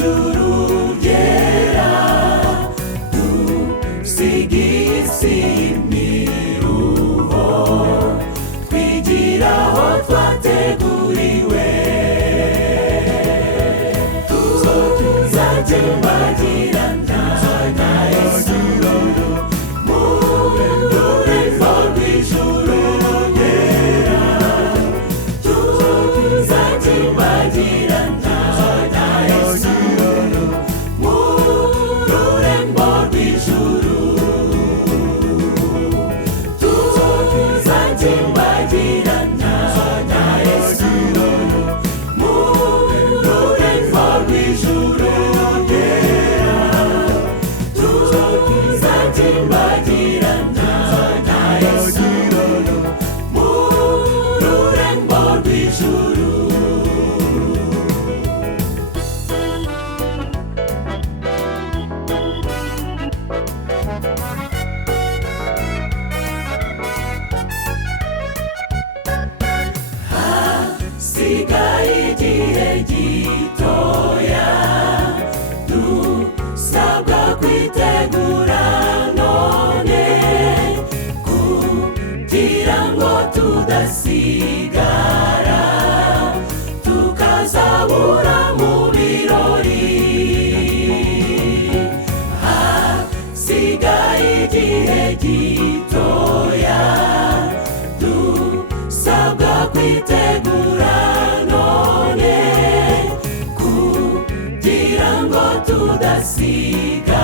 rw'ijuru ryera, dusigiye isi y'imiruho, twigira aho twateguriwe. Tuzagembagirana na Yesu mu rurembo rw'ijuru ryera, tuzagembagirana na Yesu mu rurembo rw'ijuru, tuzagembagirana na Yesu mu rurembo rw'ijuru ryera, tuzagembagirana na Yesu mu rurembo rw'ijuru. Hasigaye igihe gitoya, dusabwa kwitegura none, kugira ngo tudasigara tukazabura mu birori. Hasigaye igihe gitoya, dusabwa kwitegura none, kugira ngo tudasigara